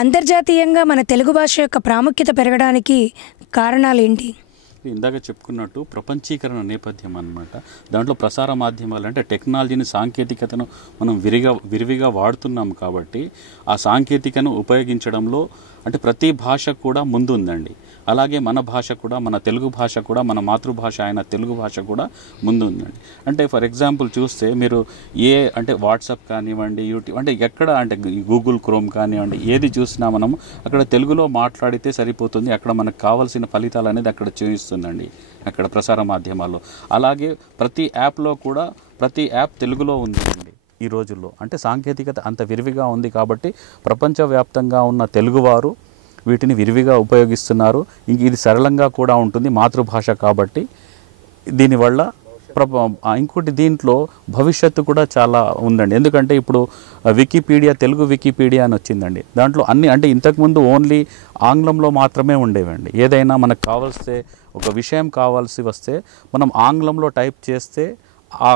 అంతర్జాతీయంగా మన తెలుగు భాష యొక్క ప్రాముఖ్యత పెరగడానికి కారణాలు ఏంటి? ఇందాక చెప్పుకున్నట్టు ప్రపంచీకరణ నేపథ్యం అన్నమాట. దాంట్లో ప్రసార మాధ్యమాలు అంటే టెక్నాలజీని, సాంకేతికతను మనం విరివిగా వాడుతున్నాం కాబట్టి ఆ సాంకేతికను ఉపయోగించడంలో అంటే ప్రతి భాష కూడా ముందుందండి. అలాగే మన భాష కూడా, మన తెలుగు భాష కూడా, మన మాతృభాష అయిన తెలుగు భాష కూడా ముందుందండి. అంటే ఫర్ ఎగ్జాంపుల్ చూస్తే మీరు అంటే వాట్సాప్ కానివ్వండి, యూట్యూబ్ అంటే ఎక్కడ అంటే గూగుల్ క్రోమ్ కానివ్వండి, ఏది చూసినా మనము అక్కడ తెలుగులో మాట్లాడితే సరిపోతుంది. అక్కడ మనకు కావాల్సిన ఫలితాలు అనేది అక్కడ చూపిస్తుందండి అక్కడ ప్రసార మాధ్యమాల్లో. అలాగే ప్రతి యాప్లో కూడా ప్రతి యాప్ తెలుగులో ఉందండి ఈ రోజుల్లో. అంటే సాంకేతికత అంత విరివిగా ఉంది కాబట్టి ప్రపంచవ్యాప్తంగా ఉన్న తెలుగువారు వీటిని విరివిగా ఉపయోగిస్తున్నారు. ఇంక ఇది సరళంగా కూడా ఉంటుంది మాతృభాష కాబట్టి. దీనివల్ల ఇంకోటి దీంట్లో భవిష్యత్తు కూడా చాలా ఉందండి. ఎందుకంటే ఇప్పుడు వికీపీడియా, తెలుగు వికీపీడియా అని వచ్చిందండి. దాంట్లో అన్ని అంటే ఇంతకుముందు ఓన్లీ ఆంగ్లంలో మాత్రమే ఉండేవండి. ఏదైనా మనకు కావాల్స్తే ఒక విషయం కావాల్సి వస్తే మనం ఆంగ్లంలో టైప్ చేస్తే ఆ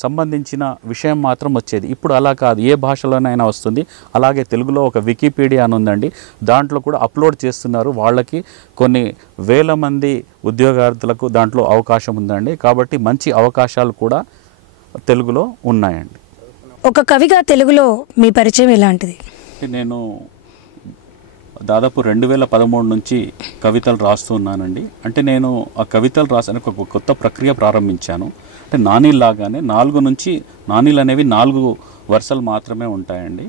సంబంధించిన విషయం మాత్రం వచ్చేది. ఇప్పుడు అలా కాదు, ఏ భాషలోనైనా వస్తుంది. అలాగే తెలుగులో ఒక వికీపీడియా అని ఉందండి. దాంట్లో కూడా అప్లోడ్ చేస్తున్నారు. వాళ్ళకి కొన్ని వేల మంది ఉద్యోగార్థులకు దాంట్లో అవకాశం ఉందండి. కాబట్టి మంచి అవకాశాలు కూడా తెలుగులో ఉన్నాయండి. ఒక కవిగా తెలుగులో మీ పరిచయం ఎలాంటిది? నేను దాదాపు 2013 నుంచి కవితలు రాస్తూ ఉన్నానండి. అంటే నేను ఆ కవితలు రాసానికి ఒక కొత్త ప్రక్రియ ప్రారంభించాను. అంటే నానీలాగానే 4 నుంచి నానీలు అనేవి 4 వరుసలు మాత్రమే ఉంటాయండి.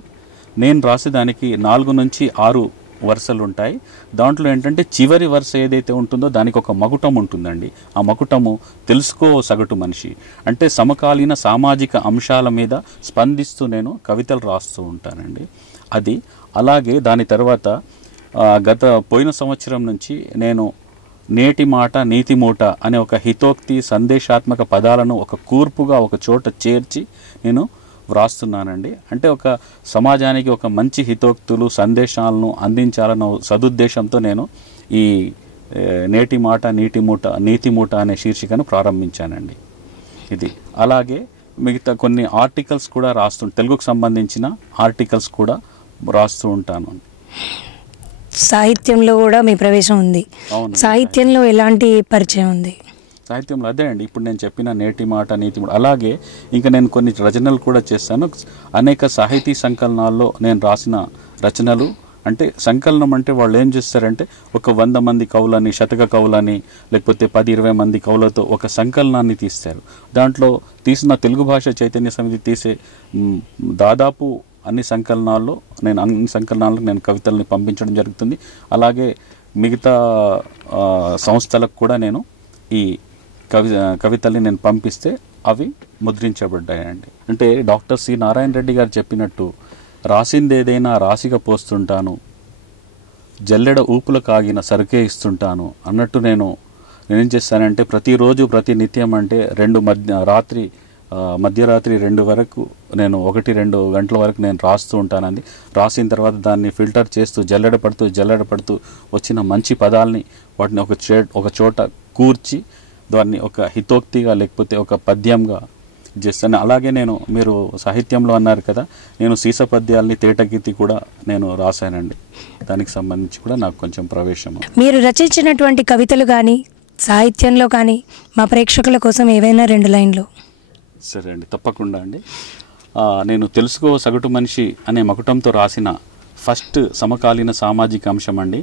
నేను రాసేదానికి 4 నుంచి 6 వరుసలు ఉంటాయి. దాంట్లో ఏంటంటే చివరి వరుస ఏదైతే ఉంటుందో దానికి ఒక మకుటం ఉంటుందండి. ఆ మకుటము తెలుసుకో సగటు మనిషి అంటే సమకాలీన సామాజిక అంశాల మీద స్పందిస్తూ నేను కవితలు రాస్తూ ఉంటానండి. అది అలాగే దాని తర్వాత పోయిన సంవత్సరం నుంచి నేను నేటి మాట నీతి మూట అనే ఒక హితోక్తి సందేశాత్మక పదాలను ఒక కూర్పుగా ఒక చోట చేర్చి నేను వ్రాస్తున్నానండి. అంటే ఒక సమాజానికి ఒక మంచి హితోక్తులు సందేశాలను అందించాలన్న సదుద్దేశంతో నేను ఈ నేటి మాట నీతి మూట అనే శీర్షికను ప్రారంభించానండి. ఇది అలాగే మిగతా కొన్ని ఆర్టికల్స్ కూడా తెలుగుకు సంబంధించిన ఆర్టికల్స్ కూడా రాస్తూ ఉంటాను. సాహిత్యంలో కూడా మీ ప్రవేశం ఉంది. సాహిత్యంలో ఎలాంటి పరిచయం ఉంది? సాహిత్యంలో అదే అండి ఇప్పుడు నేను చెప్పిన నేటి మాట నీతి మూట. అలాగే ఇంకా నేను కొన్ని రచనలు కూడా చేస్తాను. అనేక సాహితీ సంకలనాల్లో నేను రాసిన రచనలు. అంటే సంకలనం అంటే వాళ్ళు ఏం చేస్తారంటే ఒక 100 మంది కవులని, శతక కవులని, లేకపోతే 10-20 మంది కవులతో ఒక సంకలనాన్ని తీస్తారు. దాంట్లో తీసిన తెలుగు భాష చైతన్య సమితి తీసే దాదాపు అన్ని సంకలనాలకు నేను కవితల్ని పంపించడం జరుగుతుంది. అలాగే మిగతా సంస్థలకు కూడా నేను ఈ కవితల్ని నేను పంపిస్తే అవి ముద్రించబడ్డాయండి. అంటే డాక్టర్ సి నారాయణ రెడ్డి గారు చెప్పినట్టు రాసిందేదైనా రాసిగా పోస్తుంటాను, జల్లెడ ఊపుల కాగిన సరుకే ఇస్తుంటాను అన్నట్టు నేనేం చేస్తానంటే ప్రతిరోజు ప్రతి నిత్యం అంటే మధ్యరాత్రి 2 వరకు నేను 1-2 గంటల వరకు నేను రాస్తూ ఉంటానండి. రాసిన తర్వాత దాన్ని ఫిల్టర్ చేస్తూ జల్లెడ పడుతూ వచ్చిన మంచి పదాలని వాటిని ఒక చోట కూర్చి దాన్ని ఒక హితోక్తిగా లేకపోతే ఒక పద్యంగా చేస్తాను. అలాగే మీరు సాహిత్యంలో అన్నారు కదా, నేను సీస పద్యాల్ని తేటగీతి కూడా నేను రాశానండి. దానికి సంబంధించి కూడా నాకు కొంచెం ప్రవేశం. మీరు రచించినటువంటి కవితలు కానీ సాహిత్యంలో కానీ మా ప్రేక్షకుల కోసం ఏవైనా 2 లైన్లు? సరే అండి, తప్పకుండా అండి. నేను తెలుసుకో సగటు మనిషి అనే మకుటంతో రాసిన ఫస్ట్ సమకాలీన సామాజిక అంశం అండి.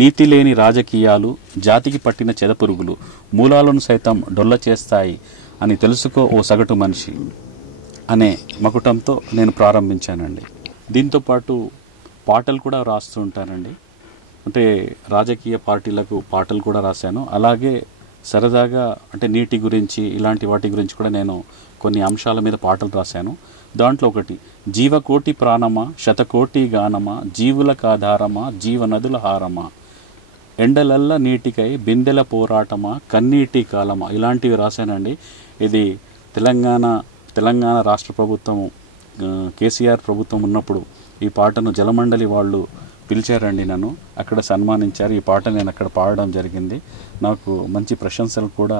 నీతి లేని రాజకీయాలు జాతికి పట్టిన చెదపురుగులు మూలాలను సైతం డొల్ల చేస్తాయి అని తెలుసుకో ఓ సగటు మనిషి అనే మకుటంతో నేను ప్రారంభించానండి. దీంతోపాటు పాటలు కూడా రాస్తూ ఉంటానండి. అంటే రాజకీయ పార్టీలకు పాటలు కూడా రాశాను. అలాగే సరదాగా అంటే నీటి గురించి ఇలాంటి వాటి గురించి కూడా నేను కొన్ని అంశాల మీద పాటలు రాశాను. దాంట్లో ఒకటి జీవకోటి ప్రాణమా శతకోటి గానమా జీవులకాధారమా జీవనదుల హారమా ఎండలల్ల నీటికై బిందెల పోరాటమా కన్నీటి కాలమా ఇలాంటివి రాశానండి. ఇది తెలంగాణ రాష్ట్ర ప్రభుత్వం కేసీఆర్ ప్రభుత్వం ఉన్నప్పుడు ఈ పాటను జలమండలి వాళ్ళు పిలిచారండి. నన్ను అక్కడ సన్మానించారు. ఈ పాట నేను అక్కడ పాడడం జరిగింది. నాకు మంచి ప్రశంసలు కూడా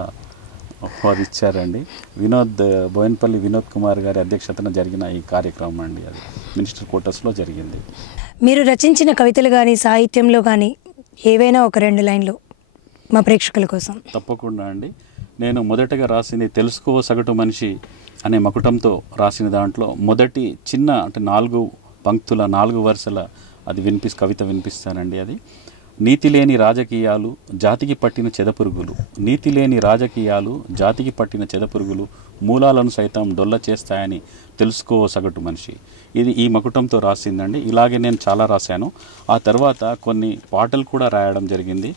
వారు ఇచ్చారండి. బోయినపల్లి వినోద్ కుమార్ గారి అధ్యక్షతన జరిగిన ఈ కార్యక్రమం అండి, అది మినిస్టర్ క్వార్టర్స్లో జరిగింది. మీరు రచించిన కవితలు కానీ సాహిత్యంలో కానీ ఏవైనా ఒక 2 లైన్లు మా ప్రేక్షకుల కోసం. తప్పకుండా అండి. నేను మొదటగా రాసింది తెలుసుకో సగటు మనిషి అనే మకుటంతో రాసిన దాంట్లో మొదటి చిన్న అంటే 4 పంక్తుల 4 వరుసల అది కవిత వినిపిస్తానండి. అది నీతి లేని రాజకీయాలు జాతికి పట్టిన చెదపురుగులు, నీతి లేని రాజకీయాలు జాతికి పట్టిన చెదపురుగులు మూలాలను సైతం డొల్ల చేస్తాయని తెలుసుకో సగటు మనిషి. ఇది ఈ మకుటంతో రాసిందండి. ఇలాగే నేను చాలా రాశాను. ఆ తర్వాత కొన్ని పాటలు కూడా రాయడం జరిగింది.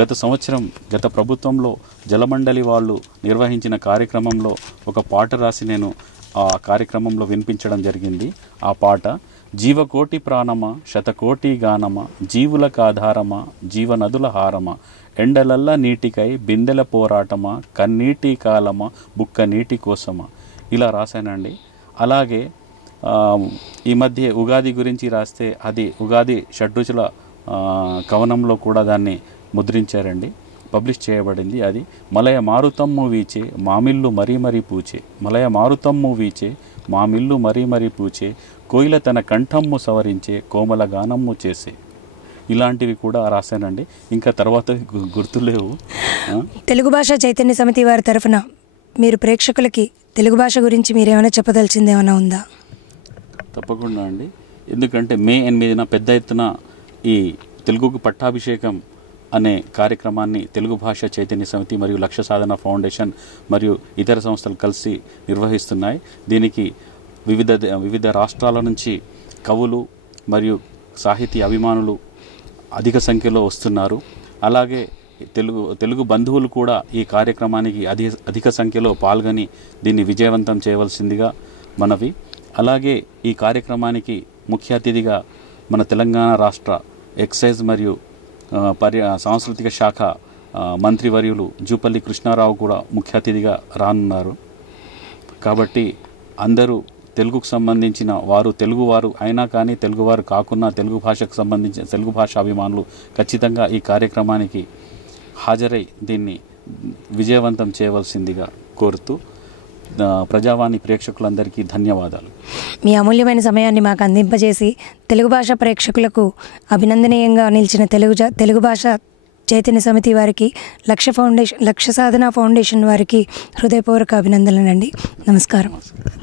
గత సంవత్సరం గత ప్రభుత్వంలో జలమండలి వాళ్ళు నిర్వహించిన కార్యక్రమంలో ఒక పాట రాసి నేను ఆ కార్యక్రమంలో వినిపించడం జరిగింది. ఆ పాట జీవకోటి ప్రాణమ శతకోటి గానమ జీవులకు ఆధారమ జీవనదుల హారమ ఎండలల్ల నీటికై బిందెల పోరాటమ కన్నీటి కాలమ బుక్క నీటి కోసమ ఇలా రాశానండి. అలాగే ఈ మధ్య ఉగాది గురించి రాస్తే అది ఉగాది షడ్రుచుల కవనంలో కూడా దాన్ని ముద్రించారండి, పబ్లిష్ చేయబడింది. అది మలయ మారుతమ్ము వీచే మామిల్లు మరీ మరీ పూచే, మలయ మారుతమ్ము వీచే మామిల్లు మరీ మరీ పూచే కోయిల తన కంఠమ్ము సవరించే కోమల గానమ్ము చేసే ఇలాంటివి కూడా రాశానండి. ఇంకా తర్వాత గుర్తులేవు. తెలుగు భాష చైతన్య సమితి వారి తరఫున మీరు ప్రేక్షకులకి తెలుగు భాష గురించి మీరేమైనా చెప్పదలిచింది ఏమైనా ఉందా? తప్పకుండా అండి. ఎందుకంటే మే 8న పెద్ద ఎత్తున ఈ తెలుగుకు పట్టాభిషేకం అనే కార్యక్రమాన్ని తెలుగు భాష చైతన్య సమితి మరియు లక్ష్య సాధన ఫౌండేషన్ మరియు ఇతర సంస్థలు కలిసి నిర్వహిస్తున్నాయి. దీనికి వివిధ రాష్ట్రాల నుంచి కవులు మరియు సాహితీ అభిమానులు అధిక సంఖ్యలో వస్తున్నారు. అలాగే తెలుగు బంధువులు కూడా ఈ కార్యక్రమానికి అధిక సంఖ్యలో పాల్గొని దీన్ని విజయవంతం చేయవలసిందిగా మనవి. అలాగే ఈ కార్యక్రమానికి ముఖ్య అతిథిగా మన తెలంగాణ రాష్ట్ర ఎక్సైజ్ మరియు సాంస్కృతిక శాఖ మంత్రివర్యులు జూపల్లి కృష్ణారావు కూడా ముఖ్య అతిథిగా రానున్నారు. కాబట్టి అందరూ తెలుగుకు సంబంధించిన వారు తెలుగువారు అయినా కానీ తెలుగువారు కాకున్నా తెలుగు భాషకు సంబంధించిన తెలుగు భాష అభిమానులు ఖచ్చితంగా ఈ కార్యక్రమానికి హాజరై దీన్ని విజయవంతం చేయవలసిందిగా కోరుతూ ప్రజావాణి ప్రేక్షకులందరికీ ధన్యవాదాలు. మీ అమూల్యమైన సమయాన్ని మాకు అందింపజేసి తెలుగు భాష ప్రేక్షకులకు అభినందనీయంగా నిలిచిన తెలుగు భాష చైతన్య సమితి వారికి లక్ష్య సాధన ఫౌండేషన్ వారికి హృదయపూర్వక అభినందనలండి. నమస్కారం.